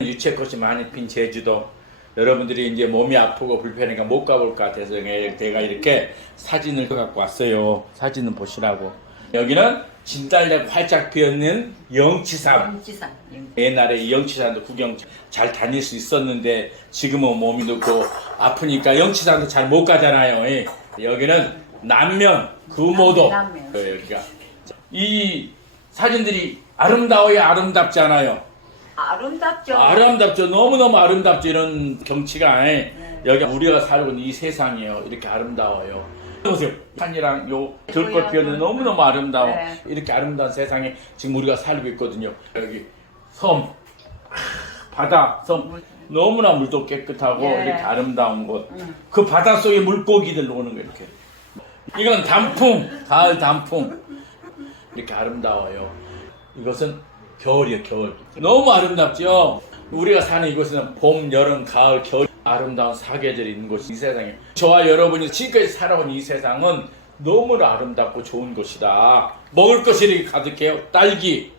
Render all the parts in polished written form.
유채꽃이 많이 핀 제주도. 여러분들이 이제 몸이 아프고 불편하니까 못 가볼 것 같아서 제가 이렇게 사진을 갖고 왔어요. 사진을 보시라고. 여기는 진달래가 활짝 피었는 영치산. 옛날에 이 영치산도 구경 잘 다닐 수 있었는데 지금은 몸이 늙고 아프니까 영치산도 잘 못 가잖아요. 여기는 남면 금오도. 여기가 이 사진들이 아름다워요, 아름답지 않아요? 아름답죠. 아름답죠. 너무너무 아름답죠. 이런 경치가. 여기 우리가 살고 있는 이 세상이에요. 이렇게 아름다워요. 보세요. 산이랑 요 들꽃 피었는 너무너무 아름다워. 네. 이렇게 아름다운 세상에 지금 우리가 살고 있거든요. 여기 섬, 바다, 섬. 너무나 물도 깨끗하고 네. 이렇게 아름다운 곳. 그 바다 속에 물고기들 노는 거 이렇게. 이건 단풍, 가을 단풍. 이렇게 아름다워요. 이것은 겨울이에요, 겨울. 너무 아름답죠? 우리가 사는 이곳은 봄, 여름, 가을, 겨울 아름다운 사계절이 있는 곳이 이 세상이에요. 저와 여러분이 지금까지 살아온 이 세상은 너무나 아름답고 좋은 곳이다. 먹을 것이 이렇게 가득해요. 딸기,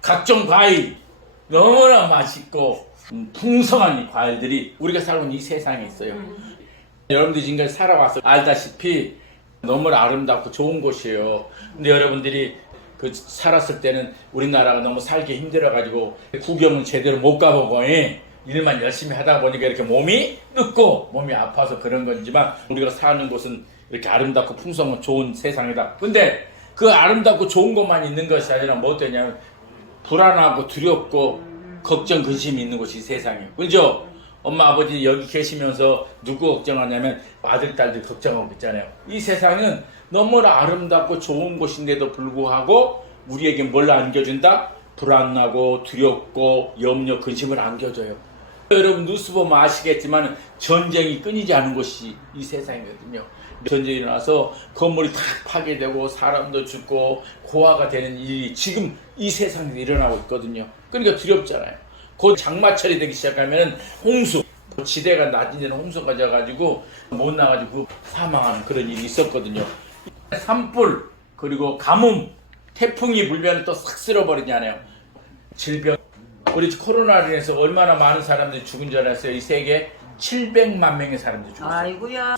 각종 과일, 너무나 맛있고 풍성한 이 과일들이 우리가 살고 있는 이 세상에 있어요. 여러분들이 지금까지 살아와서 알다시피 너무나 아름답고 좋은 곳이에요. 근데 여러분들이 그 살았을 때는 우리나라가 너무 살기 힘들어가지고 구경은 제대로 못 가보고 일만 열심히 하다 보니까 이렇게 몸이 늙고 몸이 아파서 그런 건지만 우리가 사는 곳은 이렇게 아름답고 풍성한 좋은 세상이다. 근데 그 아름답고 좋은 것만 있는 것이 아니라 뭐 어떠냐면 불안하고 두렵고 걱정 근심이 있는 곳이 세상이에요. 그죠? 엄마 아버지 여기 계시면서 누구 걱정하냐면 아들 딸들 걱정하고 있잖아요. 이 세상은 너무나 아름답고 좋은 곳인데도 불구하고 우리에게 뭘 안겨준다? 불안하고 두렵고 염려 근심을 안겨줘요. 여러분 뉴스 보면 아시겠지만 전쟁이 끊이지 않은 곳이 이 세상이거든요. 전쟁이 일어나서 건물이 다 파괴되고 사람도 죽고 고아가 되는 일이 지금 이 세상에 일어나고 있거든요. 그러니까 두렵잖아요. 곧 장마철이 되기 시작하면 홍수, 지대가 낮은 데는 홍수가 져가지고 못 나가지고 사망하는 그런 일이 있었거든요. 산불 그리고 가뭄, 태풍이 불면 또 싹 쓸어버리잖아요. 질병, 우리 코로나로 인해서 얼마나 많은 사람들이 죽은 줄 알았어요. 이 세계 700만 명의 사람들이 죽었어요. 아이고야.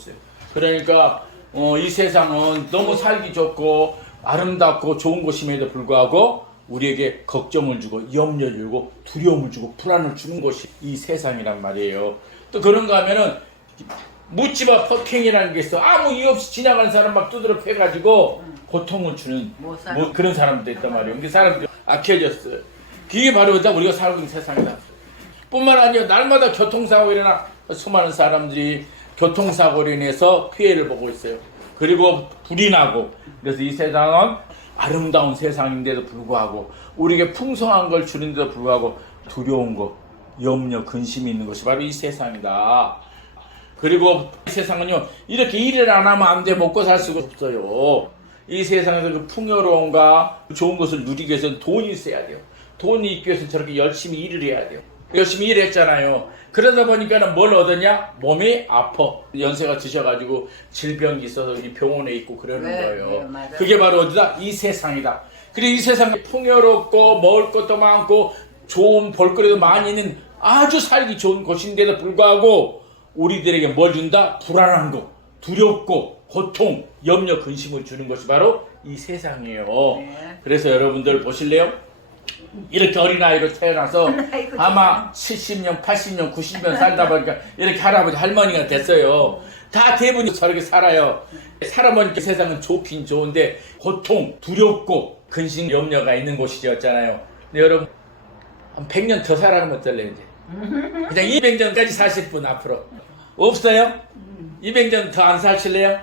그러니까 이 세상은 너무 살기 좋고 아름답고 좋은 곳임에도 불구하고 우리에게 걱정을 주고 염려를 주고 두려움을 주고 불안을 주는 것이 이 세상이란 말이에요. 또 그런가 하면은 묻지마 폭행이라는 게 있어. 아무 이유 없이 지나가는 사람 막 두드려 패가지고 고통을 주는 그런 사람도 있단 말이에요. 근데 사람들이 악해졌어요. 그게 바로 우리가 살고 있는 세상이다. 뿐만 아니라 날마다 교통사고가 일어나 수많은 사람들이 교통사고로 인해서 피해를 보고 있어요. 그리고 불이 나고. 그래서 이 세상은 아름다운 세상인데도 불구하고 우리에게 풍성한 걸 주는데도 불구하고 두려운 것, 염려, 근심이 있는 것이 바로 이 세상이다. 그리고 이 세상은요 이렇게 일을 안 하면 안 돼. 먹고 살 수가 없어요. 이 세상에서 그 풍요로움과 좋은 것을 누리기 위해서는 돈이 있어야 돼요. 돈이 있기 위해서는 저렇게 열심히 일을 해야 돼요. 열심히 일했잖아요. 그러다 보니까는 뭘 얻었냐? 몸이 아파. 연세가 드셔가지고 질병이 있어서 이 병원에 있고 그러는 거예요. 그게 바로 어디다? 이 세상이다. 그리고 이 세상이 풍요롭고 먹을 것도 많고 좋은 볼거리도 많이 있는 아주 살기 좋은 곳인데도 불구하고 우리들에게 뭘 준다? 불안한 거, 두렵고 고통, 염려, 근심을 주는 것이 바로 이 세상이에요. 그래서 여러분들 보실래요? 이렇게 어린아이로 태어나서 아마 70년, 80년, 90년 살다 보니까 이렇게 할아버지, 할머니가 됐어요. 다 대부분이 저렇게 살아요. 살아보니까 세상은 좋긴 좋은데 고통, 두렵고 근심, 염려가 있는 곳이었잖아요. 근데 여러분 한 100년 더 살아가면 어떨래 이제? 그냥 200년까지 사실 분 앞으로 없어요? 200년 더 안 사실래요?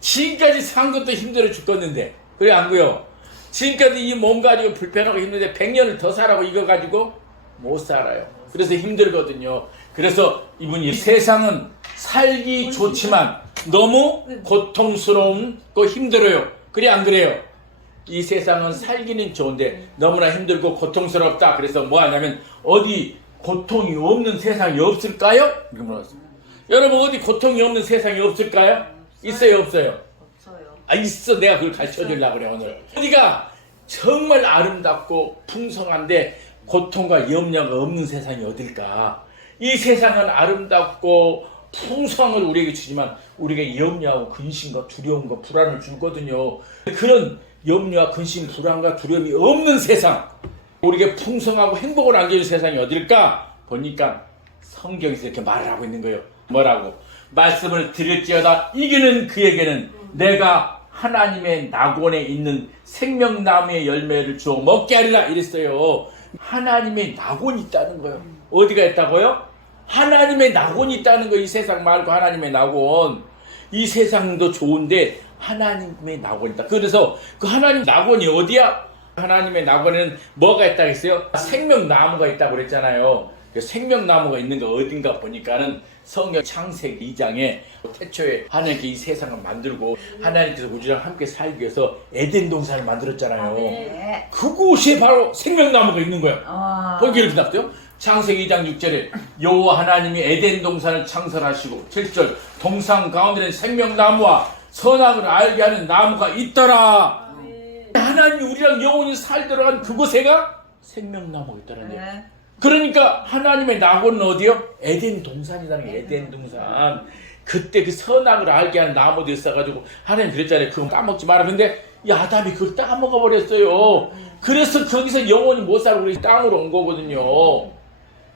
지금까지 산 것도 힘들어 죽겠는데 그래 안 그래요? 지금까지 이 몸 가지고 불편하고 힘든데 100년을 더 살라고 이거 가지고 못 살아요. 그래서 힘들거든요. 그래서 이분이 세상은 살기 좋지만 너무 고통스러운 거 힘들어요. 그래 안 그래요? 이 세상은 살기는 좋은데 너무나 힘들고 고통스럽다. 그래서 뭐 하냐면 어디 고통이 없는 세상이 없을까요? 이렇게 물었습니다. 여러분 어디 고통이 없는 세상이 없을까요? 있어요 없어요? 아 있어. 내가 그걸 가르쳐 주려고 그래 오늘. 어디가 정말 아름답고 풍성한데 고통과 염려가 없는 세상이 어딜까? 이 세상은 아름답고 풍성을 우리에게 주지만 우리에게 염려하고 근심과 두려움과 불안을 주거든요. 그런 염려와 근심, 불안과 두려움이 없는 세상, 우리에게 풍성하고 행복을 안겨주는 세상이 어딜까? 보니까 성경에서 이렇게 말을 하고 있는 거예요. 뭐라고? 말씀을 드릴지어다 이기는 그에게는 내가 하나님의 낙원에 있는 생명나무의 열매를 주어 먹게 하리라 이랬어요. 하나님의 낙원이 있다는 거예요. 어디가 있다고요? 하나님의 낙원이 있다는 거예요. 이 세상 말고 하나님의 낙원. 이 세상도 좋은데 하나님의 낙원이 있다. 그래서 그 하나님 낙원이 어디야? 하나님의 낙원에는 뭐가 있다고 했어요? 생명나무가 있다고 그랬잖아요. 그 생명나무가 있는 거 어딘가 보니까는 성경 창세기 2장에 태초에 하나님께 이 세상을 만들고 하나님께서 우리랑 함께 살기 위해서 에덴 동산을 만들었잖아요. 네. 그곳에 바로 생명나무가 있는 거야. 거기를 기다렸어요. 창세기 2장 6절에 여호와 하나님이 에덴 동산을 창설하시고 7절 동산 가운데는 생명나무와 선악을 알게 하는 나무가 있더라. 하나님이 우리랑 영원히 살도록 그곳에가 생명나무가 있더라는데요. 그러니까 하나님의 낙원은 어디요? 에덴 동산이라는 게 에덴 동산. 그때 그 선악을 알게 하는 나무도 있어가지고 하나님 그랬잖아요. 그거 따먹지 마라. 근데 이 아담이 그걸 따먹어 버렸어요. 그래서 거기서 영원히 못 살고 우리 땅으로 온 거거든요.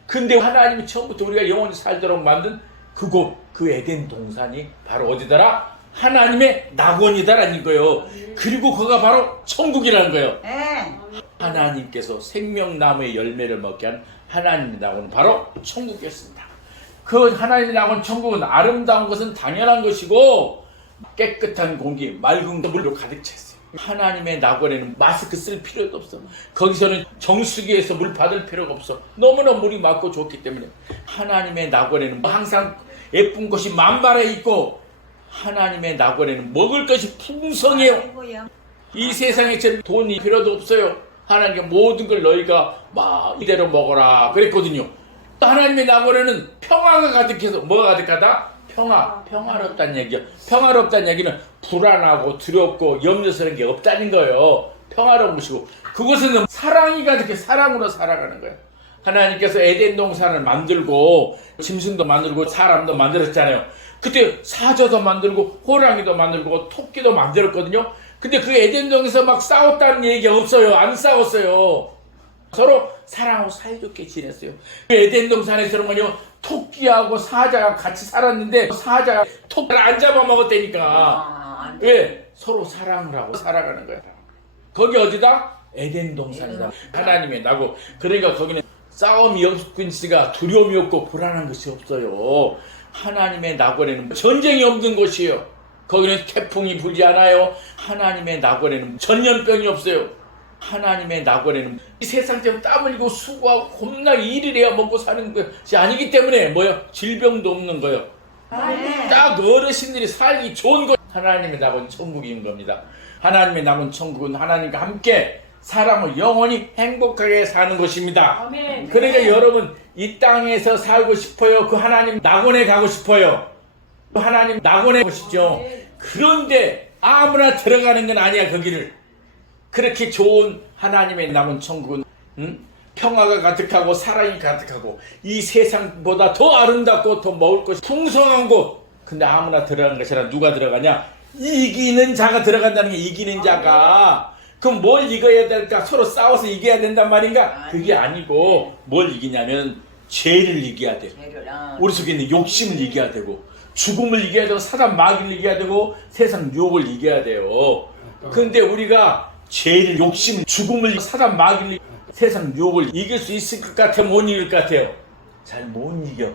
근데 하나님이 처음부터 우리가 영원히 살도록 만든 그곳, 그 에덴 동산이 바로 어디더라? 하나님의 낙원이다라는 거예요. 그리고 그가 바로 천국이라는 거예요. 하나님께서 생명나무의 열매를 먹게 한 하나님의 낙원은 바로 천국이었습니다. 그 하나님의 낙원 천국은 아름다운 것은 당연한 것이고 깨끗한 공기, 맑은 물로 가득 찼어요. 하나님의 낙원에는 마스크 쓸 필요도 없어. 거기서는 정수기에서 물 받을 필요가 없어. 너무나 물이 맑고 좋기 때문에 하나님의 낙원에는 항상 예쁜 것이 만발해 있고 하나님의 낙원에는 먹을 것이 풍성해요. 이 세상에 돈이 필요도 없어요. 하나님께 모든 걸 너희가 막 이대로 먹어라 그랬거든요. 하나님의 낙원에는 평화가 가득해서 뭐가 가득하다? 평화롭다는 얘기야. 평화롭다는 얘기는 불안하고 두렵고 염려스러운 게 없다는 거예요. 평화로운 것이고 그곳에는 사랑이 가득해 사랑으로 살아가는 거예요. 하나님께서 에덴 동산을 만들고 짐승도 만들고 사람도 만들었잖아요. 그때 사자도 만들고 호랑이도 만들고 토끼도 만들었거든요. 근데 그 에덴 동산에서 막 싸웠다는 얘기가 없어요. 안 싸웠어요. 서로 사랑하고 사이좋게 지냈어요. 그 에덴 동산에서는 뭐냐 토끼하고 사자가 같이 살았는데 사자가 토끼를 안 잡아먹었다니까. 왜? 서로 사랑을 하고 살아가는 거야. 거기 어디다? 에덴 동산이다. 하나님의 나고. 그러니까 거기는 싸움이 없으니까 두려움이 없고 불안한 것이 없어요. 하나님의 낙원에는 전쟁이 없는 곳이에요. 거기는 태풍이 불지 않아요. 하나님의 낙원에는 전염병이 없어요. 하나님의 낙원에는 이 세상처럼 땀 흘리고 수고하고 겁나게 일을 해야 먹고 사는 것이 아니기 때문에 뭐요? 질병도 없는 거예요. 딱 어르신들이 살기 좋은 것. 하나님의 낙원 천국인 겁니다. 하나님의 낙원 천국은 하나님과 함께 사람을 영원히 행복하게 사는 곳입니다. 아멘. 그러니까 여러분 이 땅에서 살고 싶어요? 그 하나님 낙원에 가고 싶어요? 그 하나님 낙원에 가고 싶죠? 그런데 아무나 들어가는 건 아니야. 거기를 그렇게 좋은 하나님의 낙원 천국은 평화가 가득하고 사랑이 가득하고 이 세상보다 더 아름답고 더 먹을 것이 풍성한 곳. 근데 아무나 들어가는 것이 아니라 누가 들어가냐? 이기는 자가 들어간다는 게 이기는 자가. 그럼 뭘 이겨야 될까? 서로 싸워서 이겨야 된단 말인가? 그게 아니고 뭘 이기냐면 죄를 이겨야 돼. 우리 속에 있는 욕심을 이겨야 되고 죽음을 이겨야 되고 사단 마귀를 이겨야 되고 세상 유혹을 이겨야 돼요. 근데 우리가 죄를 욕심을 죽음을 사단 마귀를 세상 유혹을 이길 수 있을 것 같아요? 못 이길 것 같아요? 잘 못 이겨.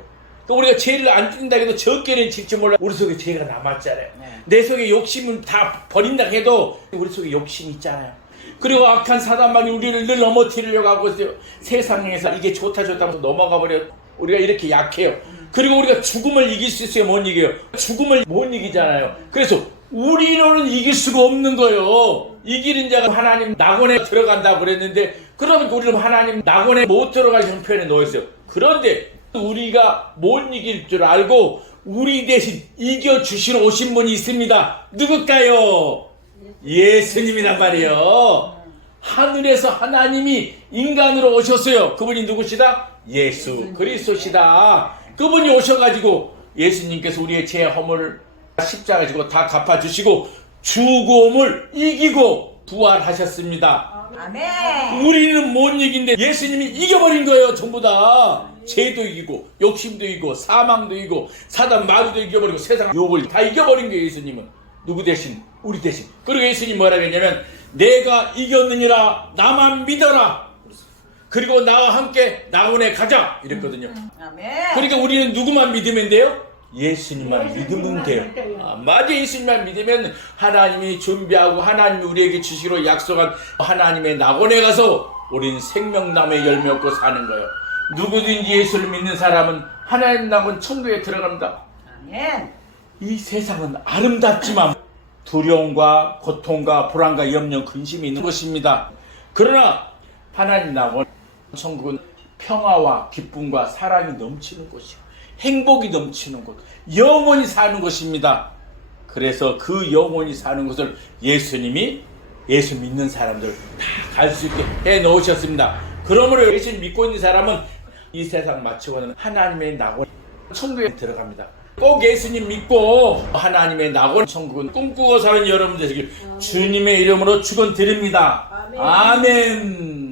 또 우리가 죄를 안 뛴다 해도 적게는 질지 몰라. 우리 속에 죄가 남았잖아요. 내 속에 욕심은 다 버린다 해도 우리 속에 욕심이 있잖아요. 그리고 악한 사단마귀 우리를 늘 넘어뜨리려고 하고 있어요. 세상에서 이게 좋다 하면서 넘어가 버려. 우리가 이렇게 약해요. 그리고 우리가 죽음을 이길 수 있어요? 못 이겨요? 죽음을 못 이기잖아요. 그래서 우리로는 이길 수가 없는 거예요. 이기는 자가 하나님 낙원에 들어간다고 그랬는데 그러면 우리는 하나님 낙원에 못 들어갈 형편에 놓였어요. 그런데 우리가 못 이길 줄 알고 우리 대신 이겨주시러 오신 분이 있습니다. 누굴까요? 예수님이란 말이에요. 하늘에서 하나님이 인간으로 오셨어요. 그분이 누구시다? 예수 그리스도시다. 그분이 오셔가지고 예수님께서 우리의 죄 허물을 십자가 지고 다 갚아주시고 죽음을 이기고 부활하셨습니다. 아멘. 우리는 못 이긴데 예수님이 이겨버린 거예요. 전부 다 죄도 이기고 욕심도 이기고 사망도 이기고 사단 마귀도 이겨버리고 세상 욕을 다 이겨버린 거예요. 예수님은 누구 대신? 우리 대신. 그리고 예수님 뭐라 그랬냐면 내가 이겼느니라 나만 믿어라. 그리고 나와 함께 낙원에 가자 이랬거든요. 아멘. 그러니까 우리는 누구만 믿으면 돼요? 예수님만 믿으면 돼요. 맞아. 예수님만 믿으면 하나님이 준비하고 하나님이 우리에게 주시기로 약속한 하나님의 낙원에 가서 우리는 생명나무의 열매 얻고 사는 거예요. 누구든지 예수를 믿는 사람은 하나님 낙원 천국에 들어갑니다. 아멘. 이 세상은 아름답지만 두려움과 고통과 불안과 염려 근심이 있는 것입니다. 그러나 하나님 낙원 천국은 평화와 기쁨과 사랑이 넘치는 곳이요 행복이 넘치는 곳, 영원히 사는 곳입니다. 그래서 그 영원히 사는 곳을 예수님이 예수 믿는 사람들 다 갈 수 있게 해 놓으셨습니다. 그러므로 예수 믿고 있는 사람은 이 세상 마치고는 하나님의 낙원 천국에 들어갑니다. 꼭 예수님 믿고 하나님의 낙원 천국은 꿈꾸고 사는 여러분 되시길 주님의 이름으로 축원드립니다. 아멘.